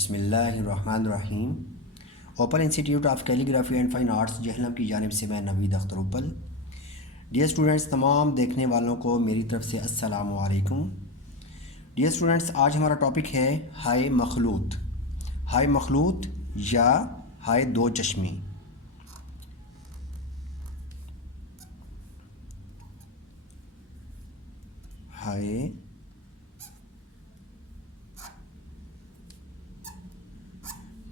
बिस्मिल्लाहिर्रहमानिर्रहीम। Open institute of calligraphy and fine arts Jhelum की जानिब से मैं नवीद अख्तर उपल। डियर स्टूडेंट्स, तमाम देखने वालों को मेरी तरफ़ से अस्सलामु अलैकुम। डियर स्टूडेंट्स, आज हमारा टॉपिक है हाय मखलूत। हाय मखलूत या हाय दो चश्मी। हाय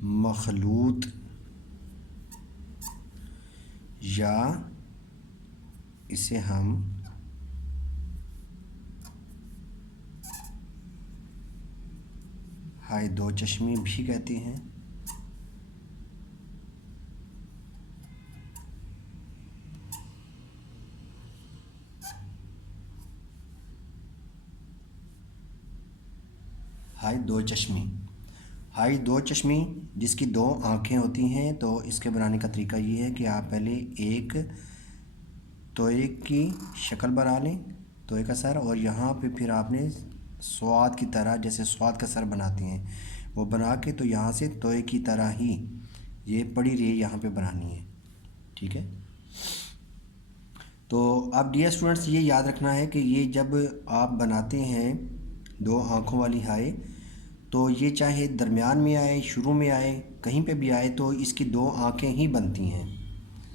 मखलूत या इसे हम हाय दो चश्मी भी कहते हैं। हाय दो चश्मी। हाय दो चश्मी जिसकी दो आँखें होती हैं, तो इसके बनाने का तरीका ये है कि आप पहले एक तोए की शक्ल बना लें, तोए का सर, और यहाँ पे फिर आपने स्वाद की तरह, जैसे स्वाद का सर बनाते हैं वो बना के, तो यहाँ से तोए की तरह ही ये पड़ी रही यहाँ पे बनानी है। ठीक है। तो अब डियर स्टूडेंट्स, ये याद रखना है कि ये जब आप बनाते हैं दो आँखों वाली हाय, तो ये चाहे दरमियान में आए, शुरू में आए, कहीं पे भी आए, तो इसकी दो आँखें ही बनती हैं।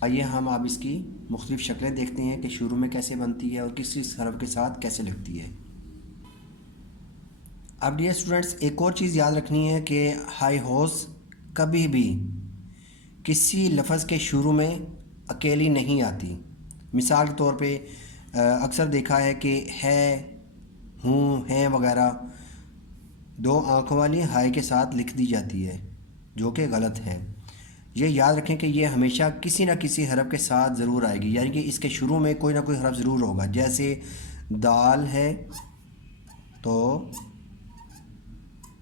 आइए हम अब इसकी मुख्तलिफ़ शक्लें देखते हैं कि शुरू में कैसे बनती है और किस किस हरफ के साथ कैसे लगती है। अब डियर स्टूडेंट्स, एक और चीज़ याद रखनी है कि हाई होस कभी भी किसी लफ्ज़ के शुरू में अकेली नहीं आती। मिसाल के तौर पे अक्सर देखा है कि है, हूँ, हैं वगैरह दो आँखों वाली हाय के साथ लिख दी जाती है, जो कि गलत है। ये याद रखें कि ये हमेशा किसी न किसी हरफ के साथ ज़रूर आएगी, यानी कि इसके शुरू में कोई ना कोई हरफ ज़रूर होगा। जैसे दाल है तो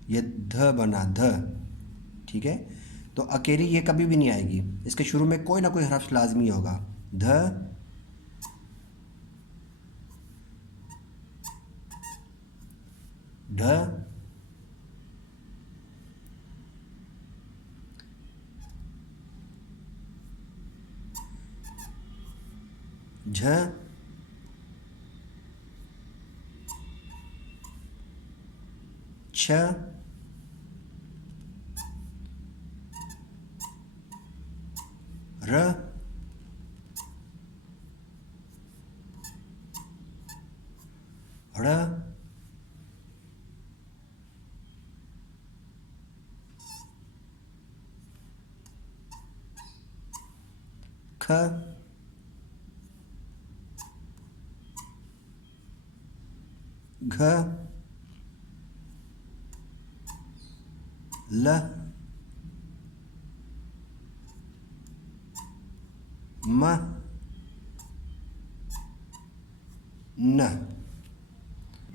ये ध बना, ध। ठीक है। तो अकेली ये कभी भी नहीं आएगी, इसके शुरू में कोई ना कोई हरफ लाजमी होगा। ध, ढ, झ, छ, र, ड़, ख, घ, ल, म, न।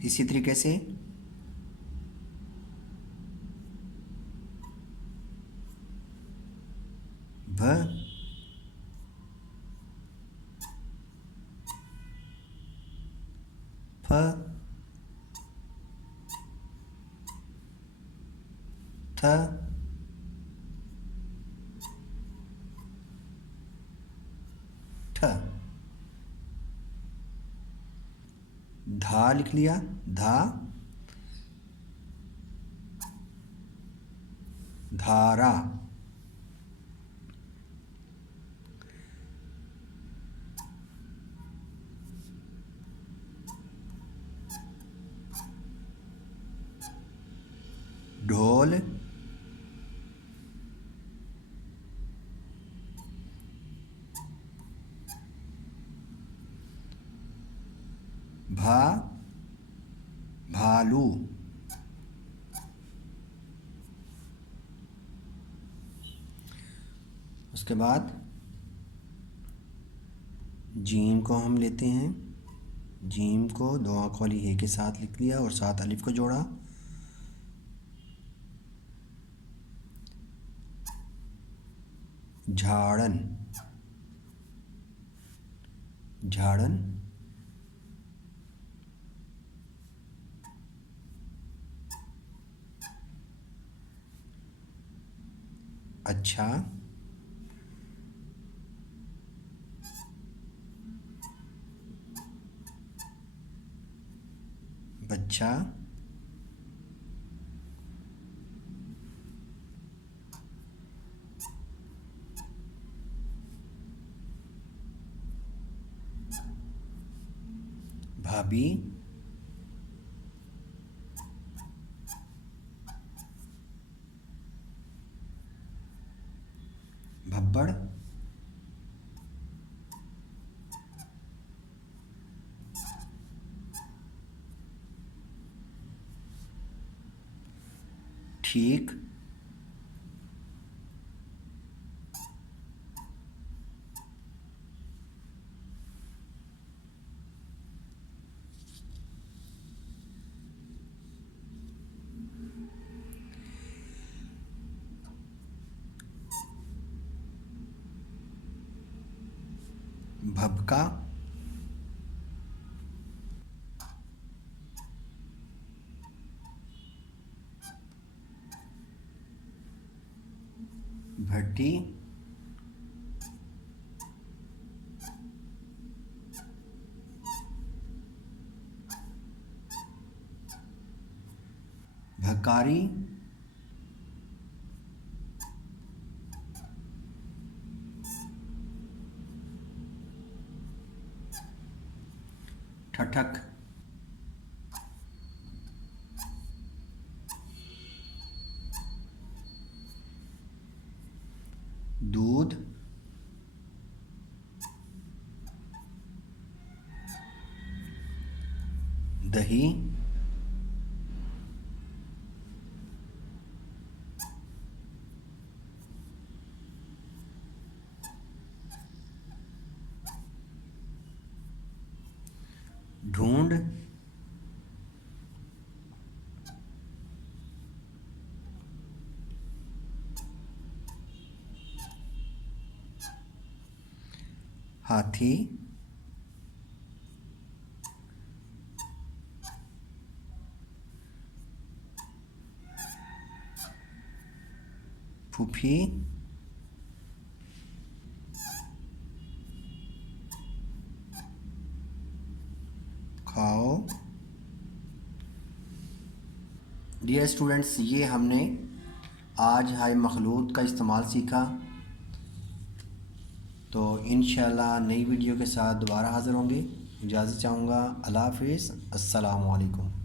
इसी तरीके से भ, फ, थ, ठ। धा लिख लिया, धा, धारा। ढोल, भा, भालू। उसके बाद जीम को हम लेते हैं, जीम को दो आँख वाली हे के साथ लिख लिया और साथ अलिफ को जोड़ा। झाड़न, झाड़न। अच्छा, बच्चा, भाभी, भब्बड़, ठीक, भभका, भट्टी, भकारी, ठठक, दूध, दही, ढूंढ, हाथी, फूफी, खाओ। डियर स्टूडेंट्स, ये हमने आज हाय मखलूत का इस्तेमाल सीखा। तो इंशाल्लाह नई वीडियो के साथ दोबारा हाज़िर होंगे। इजाज़त चाहूँगा। अल्लाह हाफ़िज़। अस्सलामु अलैकुम।